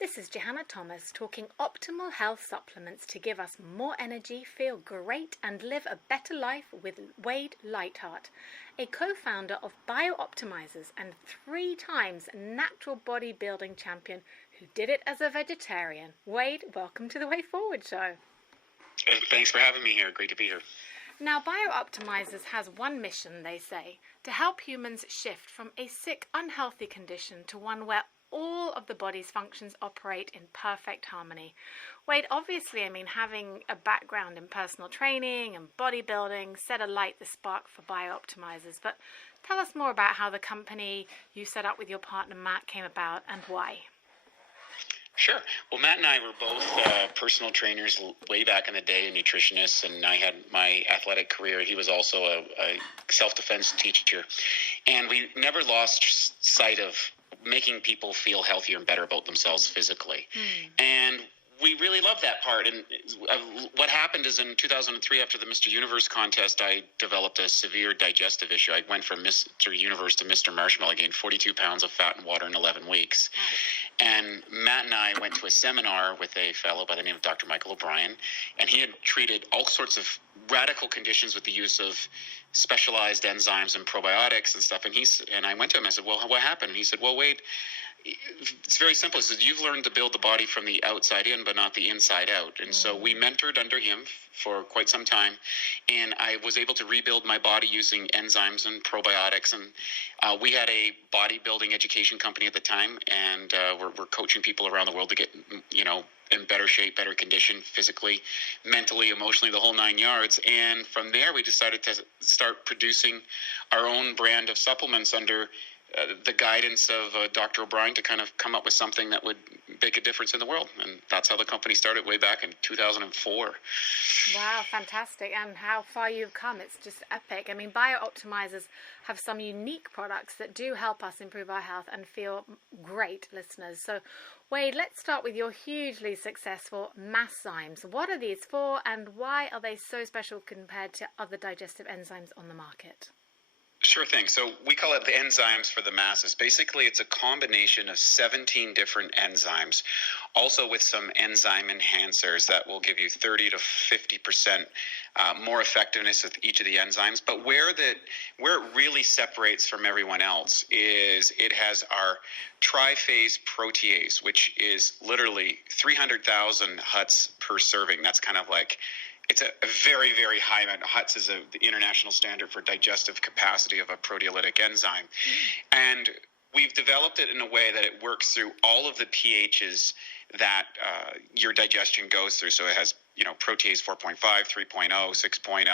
This is Johanna Thomas talking optimal health supplements to give us more energy, feel great, and live a better life with Wade Lightheart, a co-founder of BiOptimizers and 3 times natural bodybuilding champion who did it as a vegetarian. Wade, welcome to the Way Forward show. Thanks for having me here. Great to be here. Now, BiOptimizers has one mission, they say, to help humans shift from a sick, unhealthy condition to one where all of the body's functions operate in perfect harmony. Wade, obviously, having a background in personal training and bodybuilding set alight the spark for BiOptimizers. But tell us more about how the company you set up with your partner Matt came about and why. Sure. Well, Matt and I were both personal trainers way back in the day, and nutritionists, and I had my athletic career. He was also a self-defense teacher. And we never lost sight of making people feel healthier and better about themselves physically. And we really loved that part. And what happened is in 2003, after the Mr. Universe contest, I developed a severe digestive issue. I went from Mr. Universe to Mr. Marshmallow. I gained 42 pounds of fat and water in 11 weeks. And Matt and I went to a seminar with a fellow by the name of Dr. Michael O'Brien, and he had treated all sorts of radical conditions with the use of specialized enzymes and probiotics and stuff. And I went to him, I said, well, what happened? And he said, well, Wade, it's very simple. He said, you've learned to build the body from the outside in, but not the inside out. And so we mentored under him for quite some time, and I was able to rebuild my body using enzymes and probiotics. And we had a bodybuilding education company at the time, and we're coaching people around the world to get, in better shape, better condition, physically, mentally, emotionally, the whole 9 yards. And from there, we decided to start producing our own brand of supplements under the guidance of Dr. O'Brien to kind of come up with something that would make a difference in the world. And that's how the company started way back in 2004. Wow, fantastic. And how far you've come. It's just epic. BiOptimizers have some unique products that do help us improve our health and feel great, listeners. So, Wade, let's start with your hugely successful Masszymes. What are these for, and why are they so special compared to other digestive enzymes on the market? Sure thing. So we call it the enzymes for the masses. Basically, it's a combination of 17 different enzymes, also with some enzyme enhancers that will give you 30 to 50% more effectiveness with each of the enzymes. But where it really separates from everyone else is it has our triphase protease, which is literally 300,000 huts per serving. That's kind of like, it's a very, very high amount. Huts is the international standard for digestive capacity of a proteolytic enzyme. And we've developed it in a way that it works through all of the pHs that your digestion goes through. So it has, protease 4.5, 3.0, 6.0.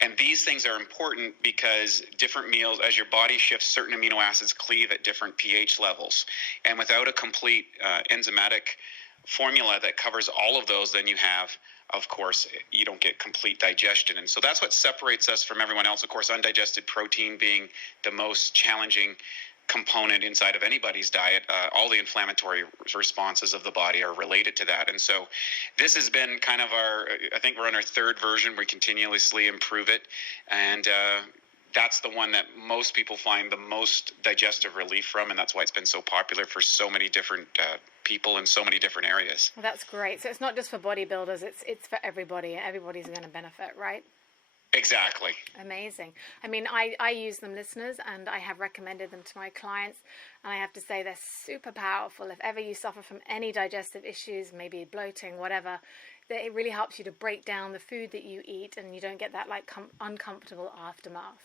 And these things are important because different meals, as your body shifts, certain amino acids cleave at different pH levels. And without a complete enzymatic formula that covers all of those, then of course, you don't get complete digestion. And so that's what separates us from everyone else. Of course, undigested protein being the most challenging component inside of anybody's diet. All the inflammatory responses of the body are related to that. And so this has been kind of I think we're on our 3rd version. We continuously improve it. And that's the one that most people find the most digestive relief from, and that's why it's been so popular for so many different people in so many different areas. Well, that's great. So it's not just for bodybuilders, it's for everybody. Everybody's going to benefit, right? Exactly. Amazing. I use them, listeners, and I have recommended them to my clients, and I have to say they're super powerful. If ever you suffer from any digestive issues, maybe bloating, whatever, it really helps you to break down the food that you eat, and you don't get that uncomfortable aftermath.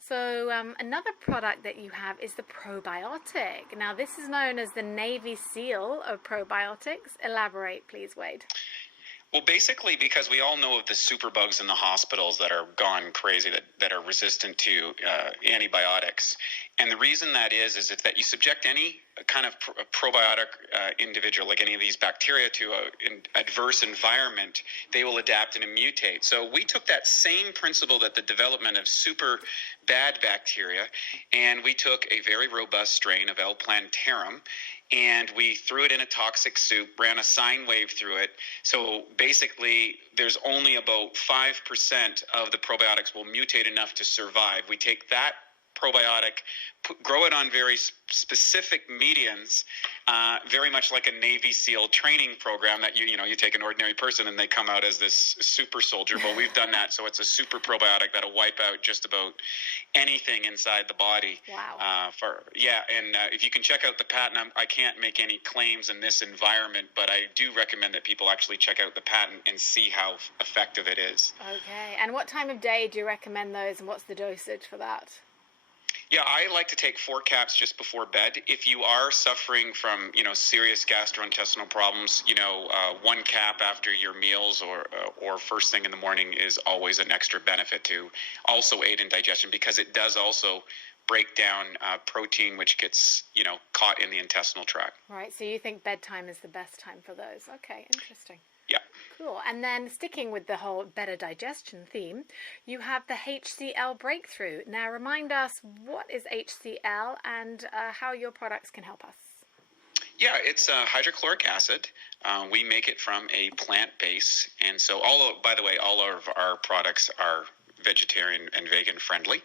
So another product that you have is the probiotic. Now, this is known as the Navy SEAL of probiotics. Elaborate, please, Wade. Well, basically, because we all know of the superbugs in the hospitals that are gone crazy, that are resistant to antibiotics. And the reason that is that you subject any kind of probiotic individual, like any of these bacteria, to an adverse environment, they will adapt and mutate. So we took that same principle, that the development of super bad bacteria, and we took a very robust strain of L. plantarum, and we threw it in a toxic soup, ran a sine wave through it. So basically, there's only about 5% of the probiotics will mutate enough to survive. We take that probiotic, grow it on very specific medians, very much like a Navy SEAL training program that you take an ordinary person and they come out as this super soldier. Well, we've done that, so it's a super probiotic that'll wipe out just about anything inside the body. Wow. If you can check out the patent, I can't make any claims in this environment, but I do recommend that people actually check out the patent and see how effective it is. Okay. And what time of day do you recommend those, and what's the dosage for that? Yeah, I like to take 4 caps just before bed. If you are suffering from, serious gastrointestinal problems, 1 cap after your meals or first thing in the morning is always an extra benefit to also aid in digestion, because it does also break down protein, which gets, caught in the intestinal tract. Right. So you think bedtime is the best time for those? Okay. Interesting. Yeah. Cool. And then sticking with the whole better digestion theme, you have the HCl breakthrough. Now remind us, what is HCl and how your products can help us? Yeah, it's hydrochloric acid. We make it from a plant base. And so, by the way, all of our products are vegetarian and vegan friendly.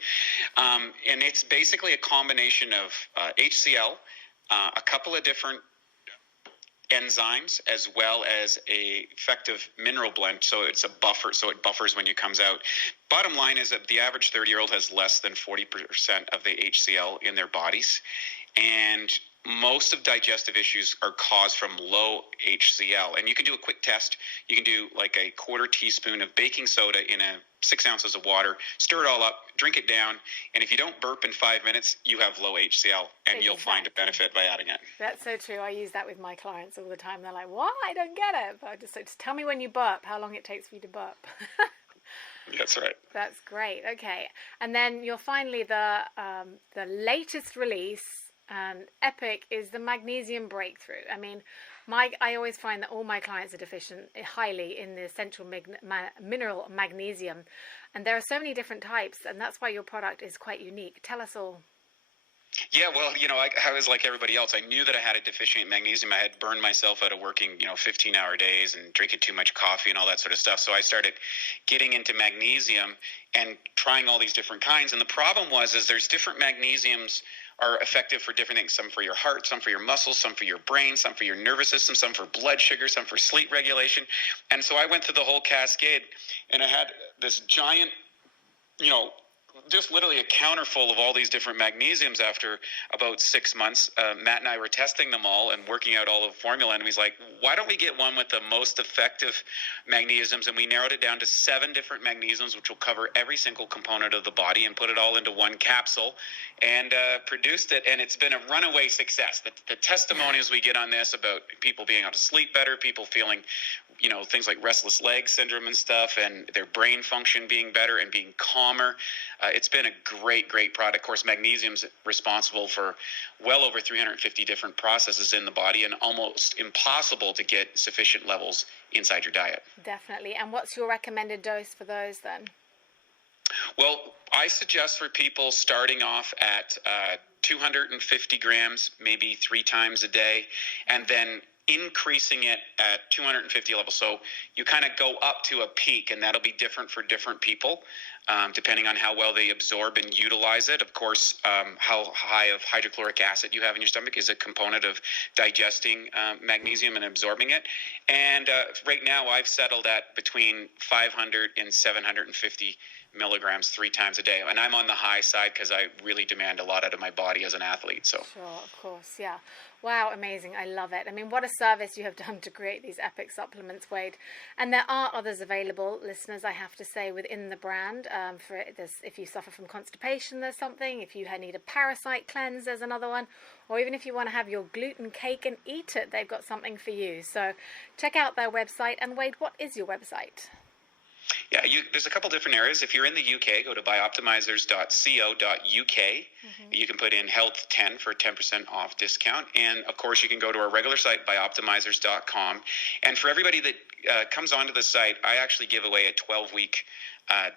And it's basically a combination of HCl, a couple of different enzymes, as well as a effective mineral blend, so it's a buffer, so it buffers when it comes out. Bottom line is that the average 30-year-old has less than 40% of the HCl in their bodies, and most of digestive issues are caused from low HCl. And you can do a quick test. You can do like a 1/4 teaspoon of baking soda in 6 ounces of water, stir it all up, drink it down, and if you don't burp in 5 minutes, you have low HCl, and You'll find a benefit by adding it. That's so true. I use that with my clients all the time. They're like, what? I don't get it. But I just tell me when you burp, how long it takes for you to burp. That's right. That's great. Okay. And then you're finally the latest release, Epic, is the Magnesium breakthrough. I mean, I always find that all my clients are deficient highly in the essential mineral magnesium, and there are so many different types, and that's why your product is quite unique. Tell us all. Yeah, well, I was like everybody else. I knew that I had a deficient in magnesium. I had burned myself out of working, 15-hour days and drinking too much coffee and all that sort of stuff. So I started getting into magnesium and trying all these different kinds. And the problem is there's different magnesiums are effective for different things. Some for your heart, some for your muscles, some for your brain, some for your nervous system, some for blood sugar, some for sleep regulation. And so I went through the whole cascade, and I had this giant, just literally a counter full of all these different magnesiums. After about 6 months, Matt and I were testing them all and working out all the formula, and he's like, why don't we get one with the most effective magnesiums? And we narrowed it down to 7 different magnesiums, which will cover every single component of the body, and put it all into one capsule, and produced it. And it's been a runaway success. The testimonials we get on this about people being able to sleep better, people feeling things like restless leg syndrome and stuff, and their brain function being better and being calmer. It's been a great product. Of course, magnesium's responsible for well over 350 different processes in the body, and almost impossible to get sufficient levels inside your diet. Definitely. And what's your recommended dose for those then? Well, I suggest for people starting off at 250 grams, maybe 3 times a day, and then increasing it at 250 levels. So you kind of go up to a peak, and that'll be different for different people, depending on how well they absorb and utilize it. Of course, how high of hydrochloric acid you have in your stomach is a component of digesting magnesium and absorbing it. And right now I've settled at between 500 and 750 milligrams 3 times a day, and I'm on the high side because I really demand a lot out of my body as an athlete. So sure, of course, yeah. Wow, amazing. I love it. I mean, what a service you have done to create these epic supplements, Wade. And there are others available, listeners, I have to say, within the brand. For this, if you suffer from constipation, there's something. If you need a parasite cleanse, there's another one. Or even if you want to have your gluten cake and eat it, they've got something for you. So check out their website. And Wade, what is your website? Yeah, there's a couple different areas. If you're in the UK, go to BiOptimizers.co.uk. Mm-hmm. You can put in Health 10 for a 10% off discount. And, of course, you can go to our regular site, BiOptimizers.com. And for everybody that comes onto the site, I actually give away a 12-week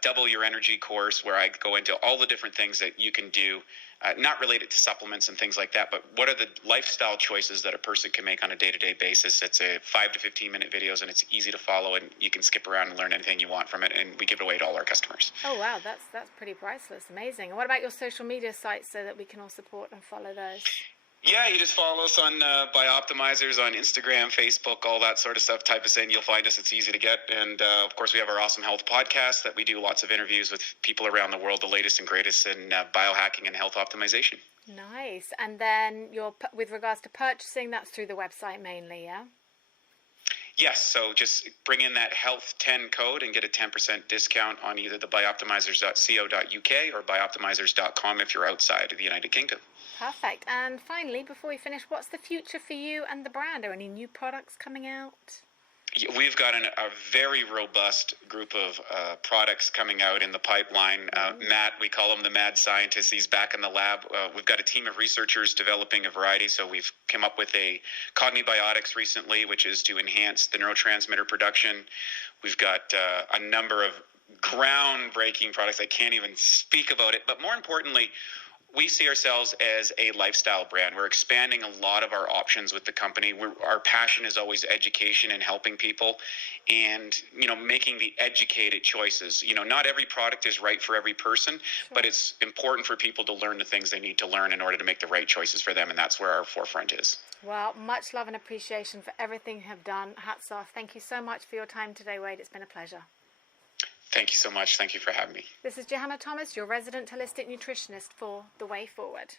double your energy course where I go into all the different things that you can do not related to supplements and things like that, but what are the lifestyle choices that a person can make on a day-to-day basis. It's a 5 to 15-minute videos, and it's easy to follow, and you can skip around and learn anything you want from it, and we give it away to all our customers. Oh, wow, that's pretty priceless. Amazing. And what about your social media sites so that we can all support and follow those? Yeah, you just follow us on BiOptimizers on Instagram, Facebook, all that sort of stuff. Type us in, you'll find us. It's easy to get. And, of course, we have our Awesome Health podcast that we do lots of interviews with people around the world, the latest and greatest in biohacking and health optimization. Nice. And then with regards to purchasing, that's through the website mainly, yeah? Yes, so just bring in that health10 code and get a 10% discount on either the bioptimizers.co.uk or bioptimizers.com if you're outside of the United Kingdom. Perfect. And finally, before we finish, what's the future for you and the brand? Are any new products coming out? We've got a very robust group of products coming out in the pipeline. Matt, we call him the mad scientist. He's back in the lab. We've got a team of researchers developing a variety. So we've come up with a Probiotics recently, which is to enhance the neurotransmitter production. We've got a number of groundbreaking products. I can't even speak about it. But more importantly, we see ourselves as a lifestyle brand. We're expanding a lot of our options with the company. Our passion is always education and helping people and, making the educated choices. Not every product is right for every person, but it's important for people to learn the things they need to learn in order to make the right choices for them. And that's where our forefront is. Well, much love and appreciation for everything you have done. Hats off. Thank you so much for your time today, Wade. It's been a pleasure. Thank you so much. Thank you for having me. This is Johanna Thomas, your resident holistic nutritionist for The Way Forward.